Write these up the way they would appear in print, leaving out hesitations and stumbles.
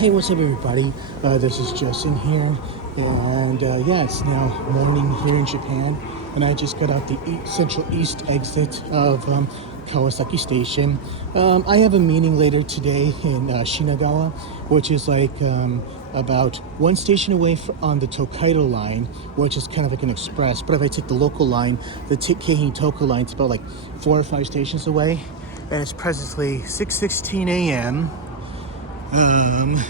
Hey, what's up, everybody? This is Justin here, and yeah, it's now morning here in Japan, and I just got out the Central East exit of Kawasaki Station. I have a meeting later today in Shinagawa, which is like about one station away on the Tokaido line, which is kind of like an express. But if I take the local line, the Keihin Toku line, it's about like 4 or 5 stations away, and it's presently 6:16 a.m. And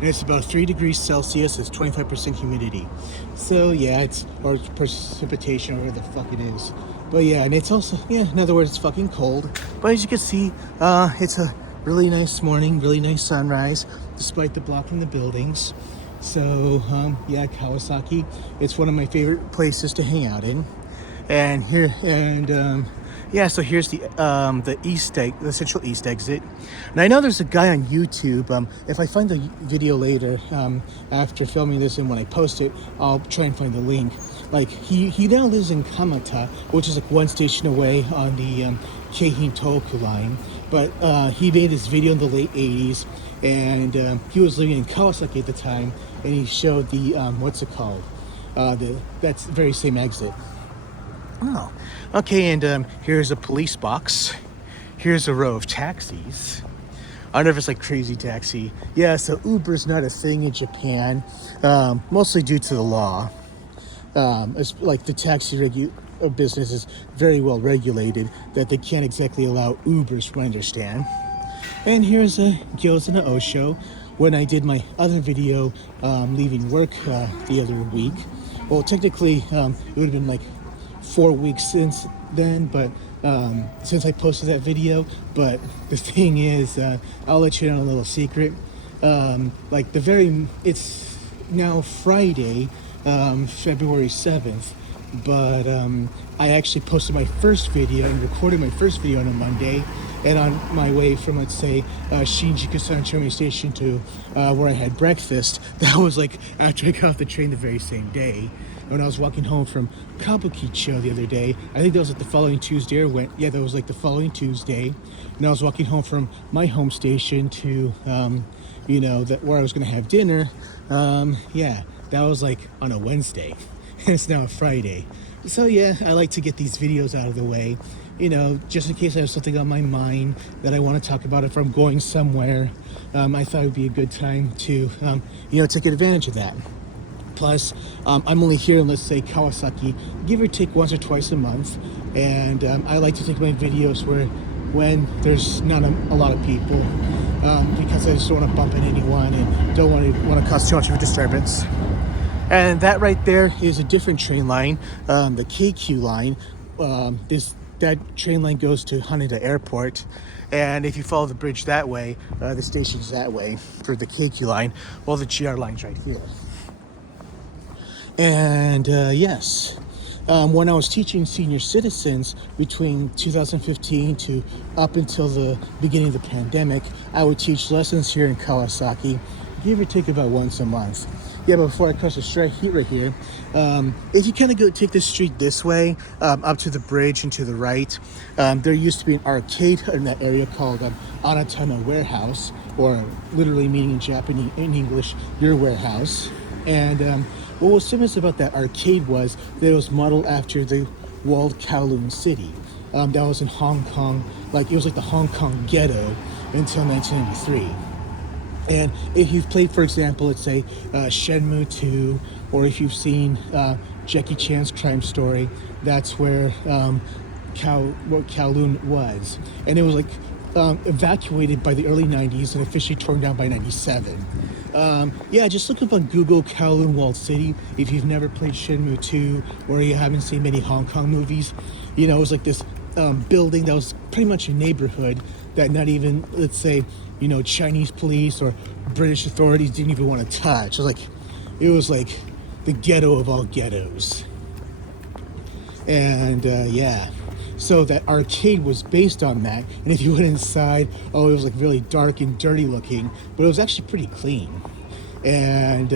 it's about 3 degrees Celsius. It's 25% humidity. So yeah, or precipitation, or whatever the fuck it is. But yeah, and it's also, yeah, in other words, it's fucking cold. But as you can see, it's a really nice morning, really nice sunrise, despite the blocking the buildings. So yeah, Kawasaki, it's one of my favorite places to hang out in. And here, yeah, so here's the the Central East exit. And I know there's a guy on YouTube. If I find the video later, after filming this, and when I post it, I'll try and find the link. Like he now lives in Kamata, which is like one station away on the Keihin Toku line. But he made this video in the late 80s, and he was living in Kawasaki at the time, and he showed the what's it called? That's the very same exit. Oh, okay, and here's a police box. Here's a row of taxis. I don't know if it's like Crazy Taxi. Yeah, so Uber's not a thing in Japan, mostly due to the law. It's like the taxi business is very well regulated, that they can't exactly allow Ubers, from what I understand. And here's a Gyoza no Osho. When I did my other video leaving work the other week, well, technically it would have been like 4 weeks since then, but since I posted that video. But the thing is, I'll let you know a little secret. Like it's now Friday, February 7th, but I actually posted my first video and recorded my first video on a Monday, and on my way from, let's say, Shinjuku Sanchome Station to where I had breakfast, that was like after I got off the train the very same day. When I was walking home from Kabukicho the other day, I think that was like the following Tuesday, that was like the following Tuesday, and I was walking home from my home station to, where I was going to have dinner. Yeah, that was like on a Wednesday, and it's now a Friday. So yeah, I like to get these videos out of the way, just in case I have something on my mind that I want to talk about if I'm going somewhere. I thought it would be a good time to, take advantage of that. Plus, I'm only here in, let's say, Kawasaki, give or take once or twice a month, and I like to take my videos when there's not a lot of people, because I just don't want to bump into anyone and don't want to cause too much of a disturbance. And that right there is a different train line, the KQ line. That train line goes to Haneda Airport, and if you follow the bridge that way, the station's that way for the KQ line, while the GR line's right here. And yes, when I was teaching senior citizens between 2015 to up until the beginning of the pandemic, I would teach lessons here in Kawasaki, give or take about once a month. Yeah, but before I cross the street right here, if you kind of take the street this way, up to the bridge and to the right, there used to be an arcade in that area called Anatana Warehouse, or literally meaning in Japanese, in English, your warehouse. And what was famous about that arcade was that it was modeled after the walled Kowloon City. That was in Hong Kong, it was like the Hong Kong ghetto until 1993. And if you've played, for example, let's say Shenmue 2, or if you've seen Jackie Chan's Crime Story, that's where Kowloon was. And it was evacuated by the early 90s and officially torn down by 97. Yeah, just look up on Google Kowloon Walled City if you've never played Shenmue 2, or you haven't seen many Hong Kong movies. It was like this building that was pretty much a neighborhood that not even, let's say, Chinese police or British authorities didn't even want to touch. It was like the ghetto of all ghettos. And yeah, so that arcade was based on that. And if you went inside, it was really dark and dirty looking, but it was actually pretty clean. And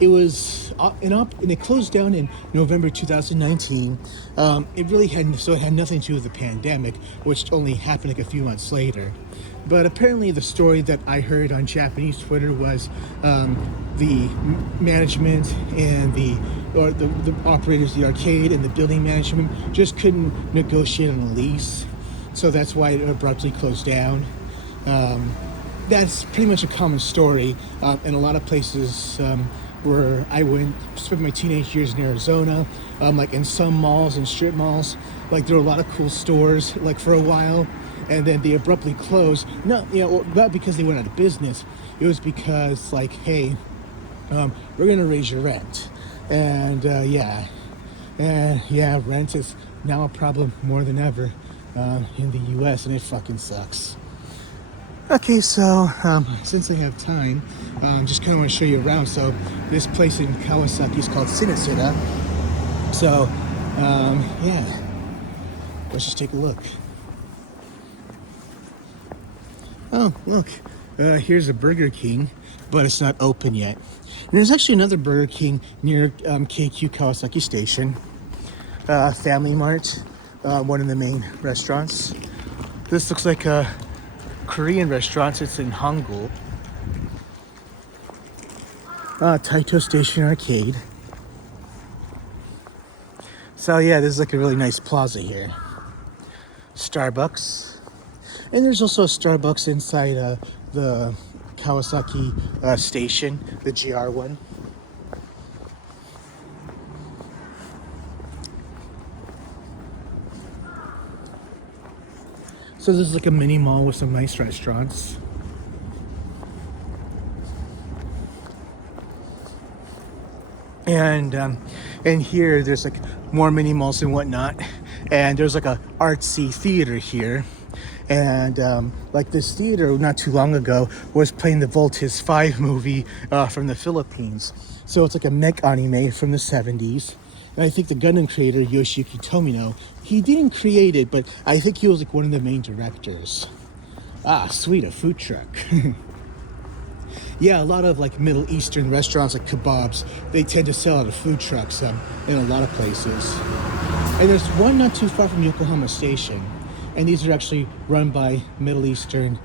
it was and it closed down in November 2019. It really had nothing to do with the pandemic, which only happened a few months later. But apparently, the story that I heard on Japanese Twitter was the management and the operators of the arcade and the building management just couldn't negotiate on a lease, so that's why it abruptly closed down. That's pretty much a common story in a lot of places where I spent my teenage years in Arizona. Like in some malls and strip malls, like there were a lot of cool stores like for a while, and then they abruptly closed. Not because they went out of business. It was because like, hey, we're gonna raise your rent, and rent is now a problem more than ever in the U.S. and it fucking sucks. Okay, so since I have time, just kind of want to show you around. So this place in Kawasaki is called Sinisita. So let's just take a look. Oh, look, here's a Burger King, but it's not open yet. And there's actually another Burger King near KQ Kawasaki Station. Family Mart, one of the main restaurants. This looks like a Korean restaurant. It's in Hangul. Taito Station Arcade. So yeah, this is like a really nice plaza here. Starbucks. And there's also a Starbucks inside the Kawasaki station, the GR one. So this is like a mini mall with some nice restaurants. And here there's like more mini malls and whatnot. And there's like a artsy theater here. And like this theater not too long ago was playing the Voltes 5 movie from the Philippines. So it's like a mech anime from the 70s. And I think the Gundam creator, Yoshiyuki Tomino, he didn't create it, but I think he was like one of the main directors. Ah, sweet, a food truck. Yeah, a lot of like Middle Eastern restaurants like kebabs, they tend to sell out of food trucks in a lot of places. And there's one not too far from Yokohama Station. And these are actually run by Middle Eastern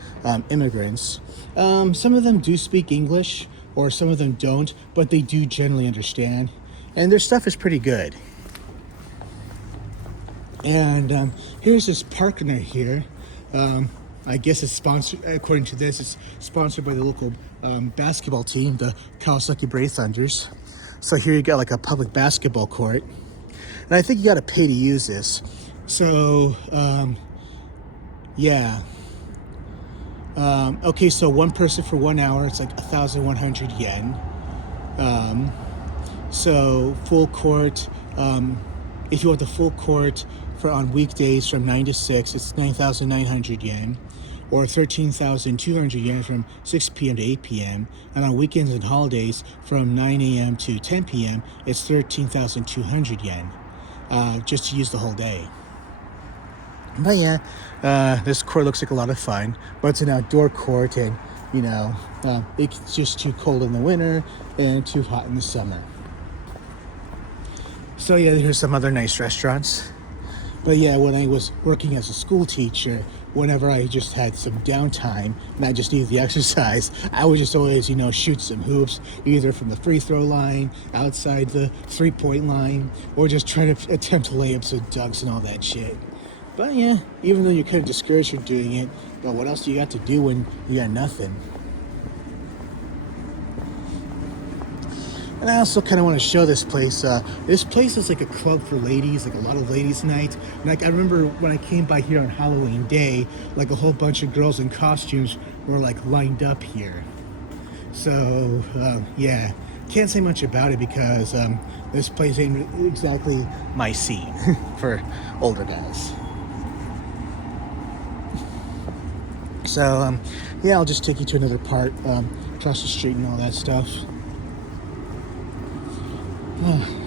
immigrants. Some of them do speak English, or some of them don't, but they do generally understand. And their stuff is pretty good. And here's this partner here. I guess it's sponsored, according to this, it's sponsored by the local basketball team, the Kawasaki Brave Thunders. So here you got like a public basketball court. And I think you got to pay to use this. So, yeah. Okay, so one person for 1 hour, it's like 1,100 yen. So full court, if you want the full court for on weekdays from 9 to 6, it's 9,900 yen, or 13,200 yen from 6 p.m. to 8 p.m. And on weekends and holidays from 9 a.m. to 10 p.m., it's 13,200 yen, just to use the whole day. But yeah, this court looks like a lot of fun, but it's an outdoor court, and you know, it's just too cold in the winter and too hot in the summer. So yeah, here's some other nice restaurants. But yeah, when I was working as a school teacher, whenever I just had some downtime and I just needed the exercise, I would just always, shoot some hoops, either from the free throw line, outside the 3-point line, or just try to attempt layups and dunks and all that shit. But yeah, even though you're kind of discouraged from doing it, but what else do you got to do when you got nothing? And I also kind of want to show this place. This place is like a club for ladies, like a lot of ladies' night. Like I remember when I came by here on Halloween Day, like a whole bunch of girls in costumes were like lined up here. So yeah, can't say much about it because this place ain't exactly my scene for older guys. So yeah, I'll just take you to another part, across the street and all that stuff.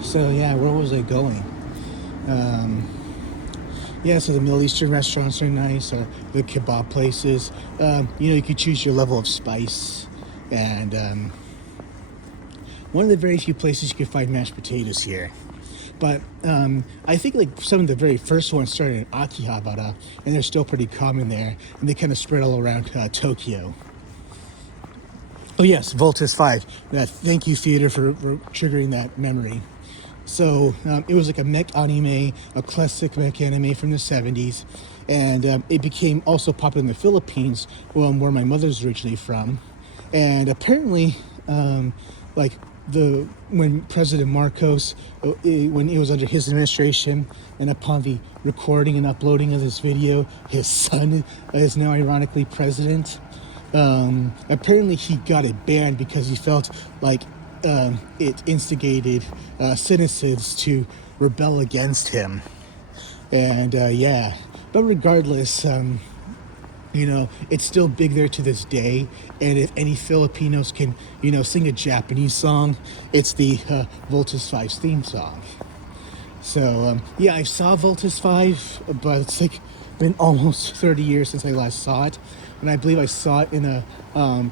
So yeah, where was I going? Yeah, so the Middle Eastern restaurants are nice, or the kebab places. You could choose your level of spice. And one of the very few places you can find mashed potatoes here. But I think like some of the very first ones started in Akihabara, and they're still pretty common there, and they kind of spread all around Tokyo. Oh yes, Voltus 5. Thank you, theater, for triggering that memory. So it was like a mech anime, a classic mech anime from the 70s, and it became also popular in the Philippines, where my mother's originally from. And apparently, like when President Marcos, when it was under his administration, and upon the recording and uploading of this video, his son is now ironically president. Apparently he got it banned because he felt like it instigated citizens to rebel against him. And yeah, but regardless, you know, it's still big there to this day. And if any Filipinos can, you know, sing a Japanese song, it's the Voltus 5's theme song. So yeah, I saw Voltus 5, but it's like been almost 30 years since I last saw it. And I believe I saw it in a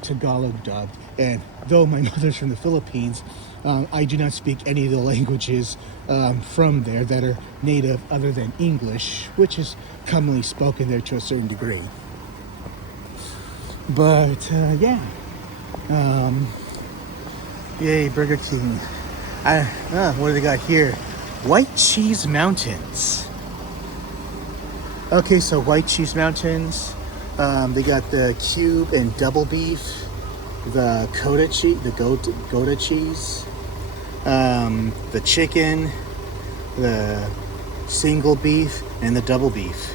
Tagalog dub. And though my mother's from the Philippines, I do not speak any of the languages from there that are native other than English, which is commonly spoken there to a certain degree. But yeah, yay, Burger King. What do they got here? White Cheese Mountains. Okay, so White Cheese Mountains. They got the cube and double beef, the Gouda cheese, the chicken, the single beef, and the double beef.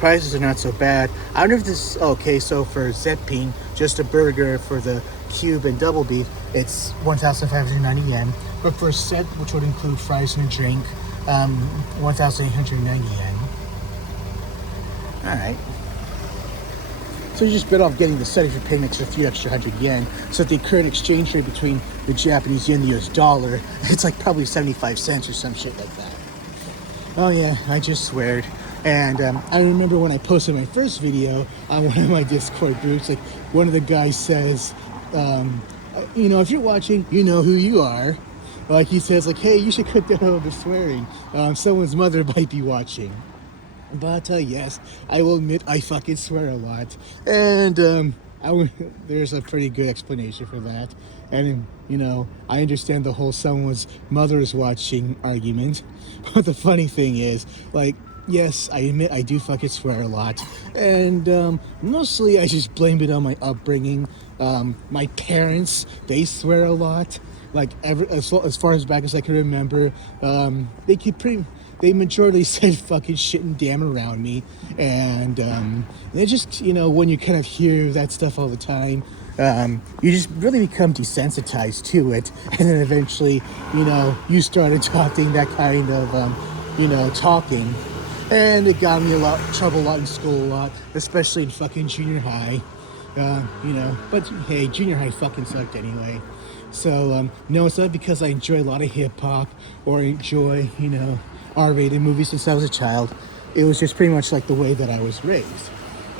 Prices are not so bad. I wonder if this, okay, so for Zeppin, just a burger for the cube and double beef, it's 1,590 yen. But for a set, which would include fries and a drink, 1,890 yen. Alright. So you're just better off getting the set if you're paying a few extra 100 yen. So at the current exchange rate between the Japanese yen and the US dollar, it's like probably 75 cents or some shit like that. Oh yeah, I just sweared. And I remember when I posted my first video on one of my Discord groups, like one of the guys says, you know, if you're watching, you know who you are. Like he says, like, hey, you should cut down all the swearing. Someone's mother might be watching. But yes, I will admit I fucking swear a lot. And there's a pretty good explanation for that. And, you know, I understand the whole someone's mother is watching argument. But the funny thing is, like, yes, I admit I do fucking swear a lot. And mostly I just blame it on my upbringing. My parents, they swear a lot. Like, as far as back as I can remember, they majorly said fucking shit and damn around me. And they just, you know, when you kind of hear that stuff all the time, you just really become desensitized to it. And then eventually, you know, you start adopting that kind of, you know, talking. And it got me trouble a lot in school a lot, especially in fucking junior high. You know, but hey, junior high fucking sucked anyway. So, no, it's not because I enjoy a lot of hip-hop or enjoy, you know, R-rated movies since I was a child. It was just pretty much like the way that I was raised.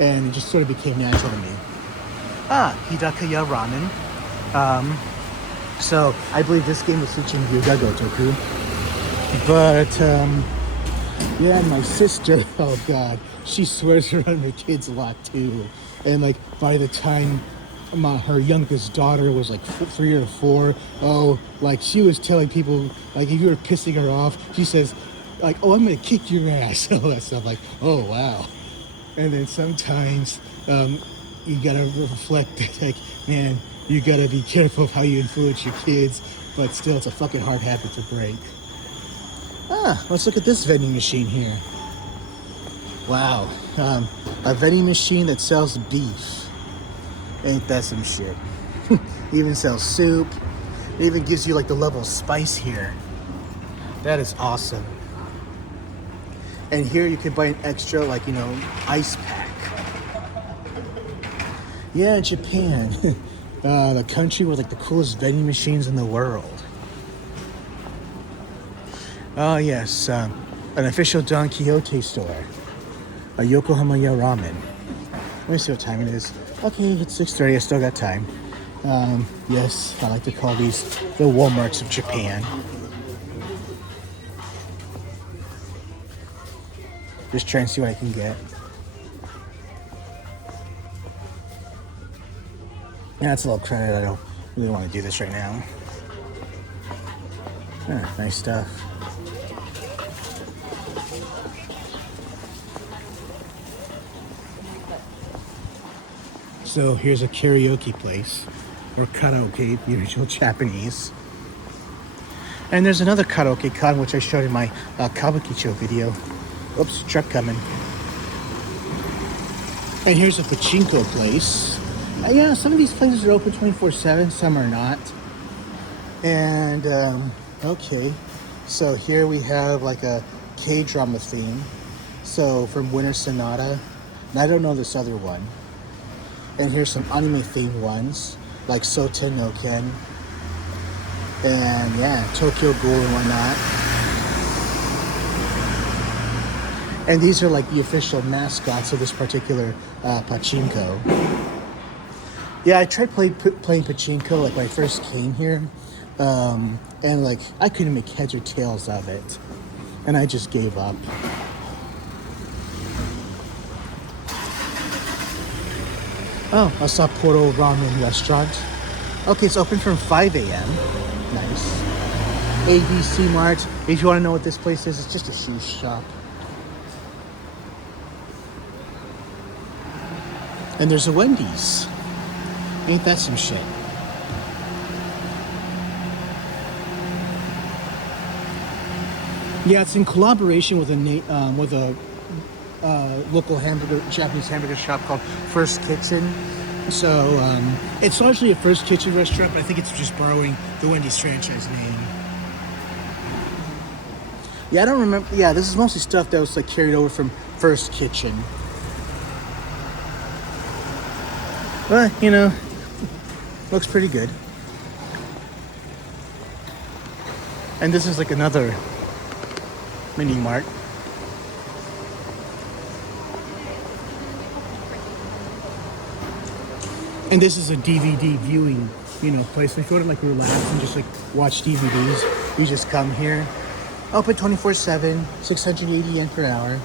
And it just sort of became natural to me. Hidakaya Ramen. So, I believe this game was switching Ryuga Gotoku. But, yeah, and my sister, oh god, she swears around her kids a lot too. And like, by the time her youngest daughter was like 3 or 4, oh, like she was telling people, like if you were pissing her off, she says, like, oh, I'm gonna kick your ass, all that stuff, like, oh wow. And then sometimes you gotta reflect that, like, man, you gotta be careful of how you influence your kids, but still it's a fucking hard habit to break. Let's look at this vending machine here. Wow, a vending machine that sells beef. Ain't that some shit? Even sells soup. It even gives you like the level of spice here. That is awesome. And here you could buy an extra, like, you know, ice pack. Yeah, Japan. The country with like the coolest vending machines in the world. Oh yes, an official Don Quixote store. A Yokohama Ya Ramen. Let me see what time it is. Okay, it's 6:30, I still got time. Yes, I like to call these the Walmarts of Japan. Just trying to see what I can get. Yeah, that's a little credit. I don't really want to do this right now. Nice stuff. So here's a karaoke place, or karaoke, the original Japanese. And there's another karaoke con, which I showed in my Kawakicho video. Oops, truck coming. And here's a pachinko place. Yeah, some of these places are open 24/7, some are not. And, okay. So here we have like a K-drama theme. So from Winter Sonata. And I don't know this other one. And here's some anime themed ones, like Soten no Ken. And yeah, Tokyo Ghoul and whatnot. And these are like the official mascots of this particular pachinko. Yeah, I tried playing pachinko like when I first came here. And like, I couldn't make heads or tails of it. And I just gave up. Oh, a Sapporo ramen restaurant. Okay, it's open from 5 a.m. Nice. ABC Mart. If you want to know what this place is, it's just a shoe shop. And there's a Wendy's. Ain't that some shit? Yeah, it's in collaboration with a local Japanese hamburger shop called First Kitchen. So it's largely a First Kitchen restaurant, but I think it's just borrowing the Wendy's franchise name. Yeah, I don't remember. Yeah, this is mostly stuff that was like carried over from First Kitchen. But, you know, looks pretty good. And this is like another mini mart. And this is a DVD viewing, place. If you want to like relax and just like watch DVDs, you just come here. Open 24/7, 680 yen per hour.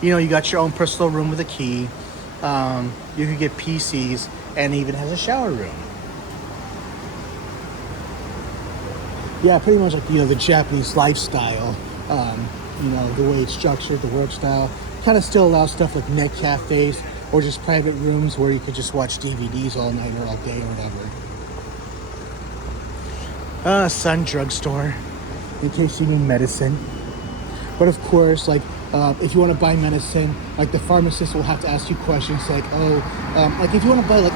You got your own personal room with a key. You can get PCs, and it even has a shower room. Yeah, pretty much like, the Japanese lifestyle. The way it's structured, the work style. Kind of still allows stuff like net cafes, or just private rooms where you could just watch DVDs all night or all day or whatever. Sun drugstore, in case you need medicine. But of course, like, if you want to buy medicine, like the pharmacist will have to ask you questions like, like if you want to buy like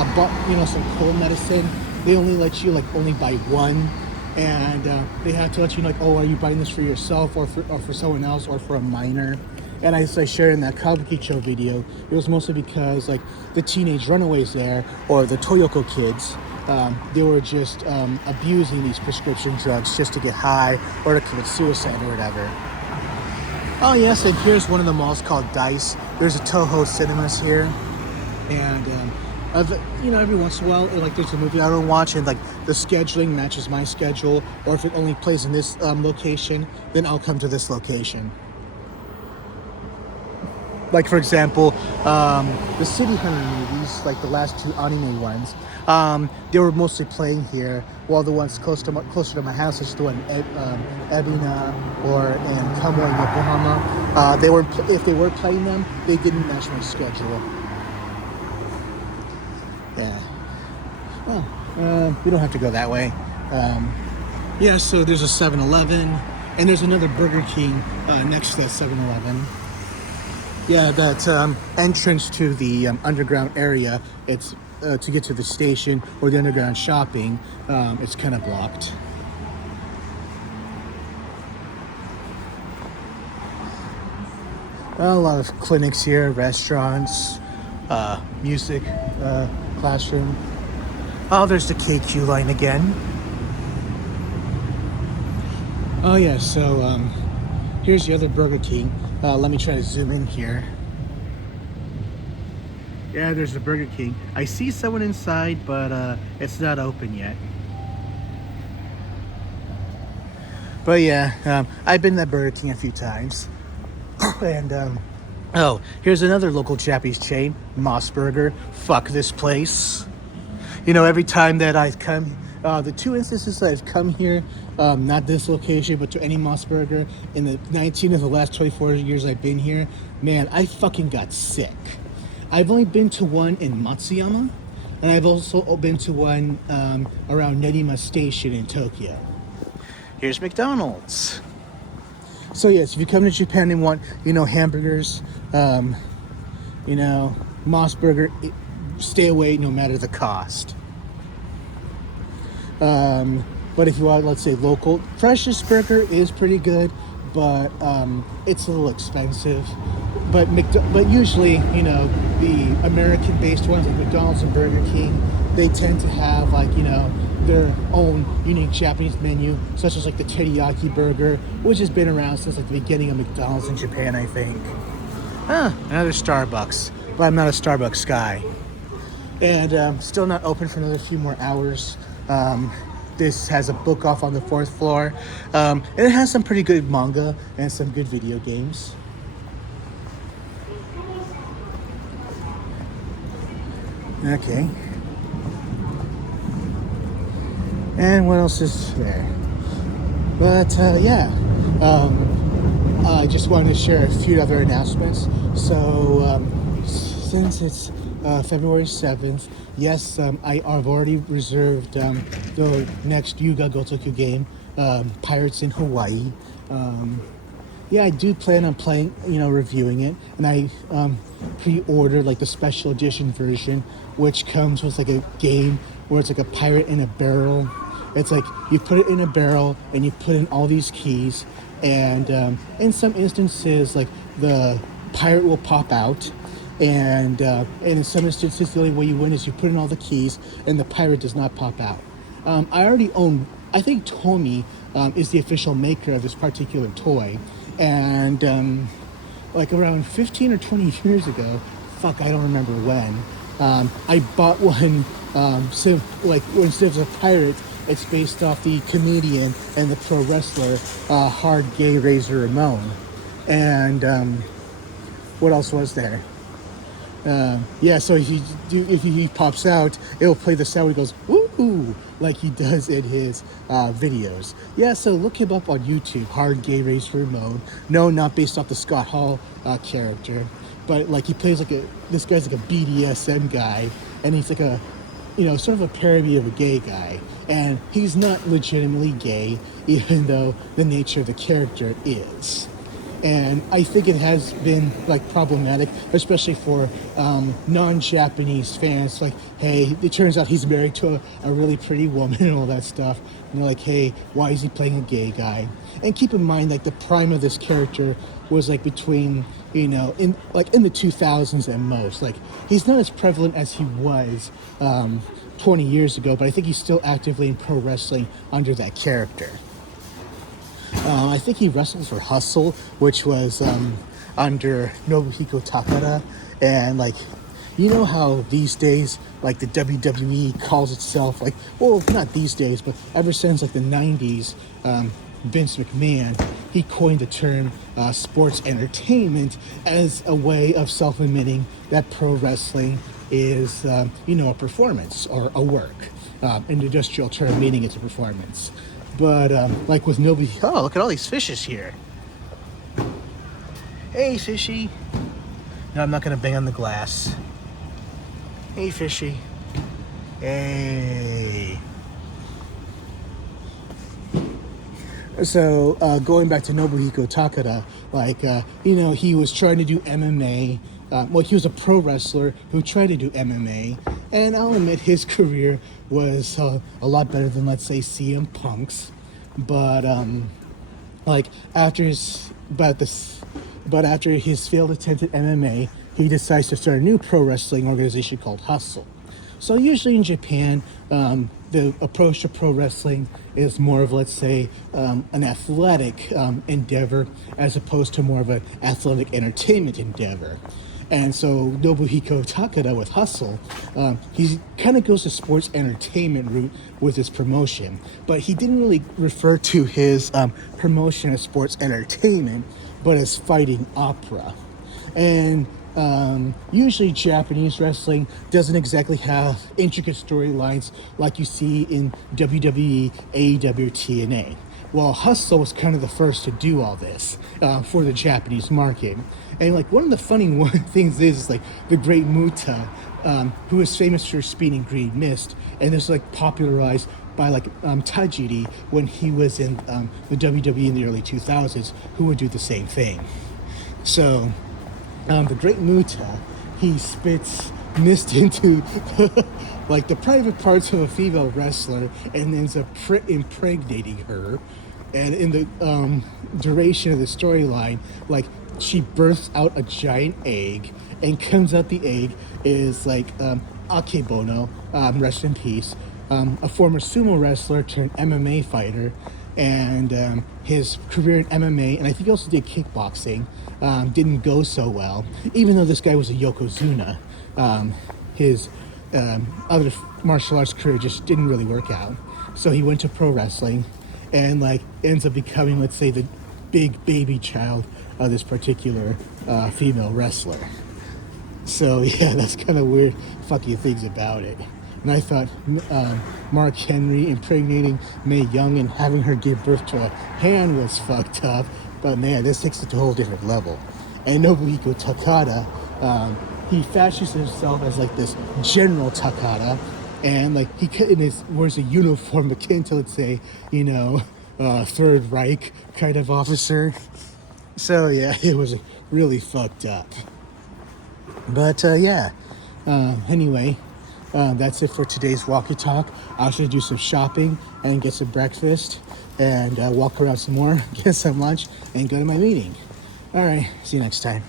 some cold medicine, they only let you like only buy one. And they have to let you know, like, are you buying this for yourself or for someone else or for a minor? And as I shared in that Kawakicho video, it was mostly because like the teenage runaways there, or the Toyoko kids, they were just abusing these prescription drugs just to get high or to commit suicide or whatever. Oh yes, and here's one of the malls called Dice. There's a Toho Cinemas here, and every once in a while, like there's a movie I don't watch, and like the scheduling matches my schedule, or if it only plays in this location, then I'll come to this location. Like for example, the City Hunter movies, like the last two anime ones, they were mostly playing here, while the ones closer to my house, is the one in Ebina or in Kamoi, Yokohama. If they were playing them, they didn't match my schedule. Yeah. Well, we don't have to go that way. Yeah, so there's a 7-Eleven, and there's another Burger King next to that 7-Eleven. Yeah, that entrance to the underground area, it's to get to the station or the underground shopping, it's kind of blocked. A lot of clinics here, restaurants, music, classroom. Oh, there's the KQ line again. Oh yeah, so here's the other Burger King. Let me try to zoom in here. Yeah, there's the Burger King. I see someone inside, but it's not open yet. But yeah, I've been to Burger King a few times. And oh, here's another local Japanese chain, Mossburger. Fuck this place. You know, every time that I've come, the two instances that I've come here, not this location, but to any Mossburger in the 19 of the last 24 years I've been here, man, I fucking got sick. I've only been to one in Matsuyama, and I've also been to one around Nerima Station in Tokyo. Here's McDonald's. So yes, if you come to Japan and want, you know, hamburgers, you know, Mossburger, stay away no matter the cost. But if you want, let's say, local, Freshest Burger is pretty good, but it's a little expensive. But usually, you know, the American-based ones like McDonald's and Burger King, they tend to have, like, you know, their own unique Japanese menu, such as like the teriyaki burger, which has been around since like the beginning of McDonald's in Japan, I think. Another Starbucks, but I'm not a Starbucks guy. And still not open for another few more hours. This has a book off on the 4th floor, and it has some pretty good manga and some good video games. Okay. And what else is there? But yeah, I just wanted to share a few other announcements. So since it's February 7th, yes, I've already reserved the next Yuga Gotoku game, Pirates in Hawaii. Yeah, I do plan on playing, you know, reviewing it, and I pre-ordered like the special edition version, which comes with like a game where it's like a pirate in a barrel. It's like you put it in a barrel and you put in all these keys, and in some instances, like the pirate will pop out, and in some instances, the only way you win is you put in all the keys and the pirate does not pop out. I already own. I think Tomy is the official maker of this particular toy, and like around 15 or 20 years ago, fuck, I don't remember when, I bought one. So like instead of a pirate, it's based off the comedian and the pro wrestler, Hard Gay Razor Ramon. And what else was there? Yeah, so if he pops out, it'll play the sound where he goes "woo" like he does in his videos. Yeah, so look him up on YouTube, Hard Gay Razor Ramon. No, not based off the Scott Hall character, but like he plays like this guy's like a BDSM guy, and he's like a, you know, sort of a parody of a gay guy. And he's not legitimately gay, even though the nature of the character is. And I think it has been like problematic, especially for non-Japanese fans. Like, hey, it turns out he's married to a really pretty woman and all that stuff. And they're like, hey, why is he playing a gay guy? And keep in mind, like the prime of this character was like between, you know, in the 2000s at most. Like he's not as prevalent as he was 20 years ago, but I think he's still actively in pro wrestling under that character. I think he wrestled for Hustle, which was under Nobuhiko Takada, and like, you know how these days, like the WWE calls itself, like, well, not these days, but ever since like the 90s, Vince McMahon, he coined the term sports entertainment as a way of self-admitting that pro wrestling is, you know, a performance or a work. An industrial term meaning it's a performance. But like with nobody, oh, look at all these fishes here. Hey, fishy. No, I'm not gonna bang on the glass. Hey, fishy. Hey. So going back to Nobuhiko Takada, like, you know, he was trying to do MMA. Well, he was a pro wrestler who tried to do MMA, and I'll admit his career was a lot better than, let's say, CM Punk's. But like after his failed attempt at MMA, he decides to start a new pro wrestling organization called Hustle. So usually in Japan, the approach to pro wrestling is more of, let's say, an athletic endeavor as opposed to more of an athletic entertainment endeavor. And so Nobuhiko Takada with Hustle, he kind of goes the sports entertainment route with his promotion. But he didn't really refer to his promotion as sports entertainment. but as fighting opera. And usually Japanese wrestling doesn't exactly have intricate storylines like you see in WWE, AEW, or TNA. Well, Hustle was kind of the first to do all this for the Japanese market. And like one of the funny things is like the Great Muta, who is famous for spinning green mist, and this was like popularized by like Tajiri when he was in the WWE in the early 2000s, who would do the same thing. So the Great Muta, he spits mist into like the private parts of a female wrestler and ends up impregnating her. And in the duration of the storyline, like she births out a giant egg, and comes out the egg is like Akebono, rest in peace, a former sumo wrestler turned MMA fighter, and his career in MMA, and I think he also did kickboxing, didn't go so well, even though this guy was a Yokozuna. His other martial arts career just didn't really work out. So he went to pro wrestling and like ends up becoming, let's say, the big baby child of this particular female wrestler. So yeah, that's kind of weird fucking things about it. And I thought Mark Henry impregnating Mae Young and having her give birth to a hand was fucked up. But man, this takes it to a whole different level. And Nobuhiko Takada, he fashions himself as like this General Takada, and like he wears a uniform akin to, let's say, Third Reich kind of officer. So yeah, it was really fucked up. But anyway, that's it for today's walkie talk. I should do some shopping and get some breakfast and walk around some more, get some lunch, and go to my meeting. All right, see you next time.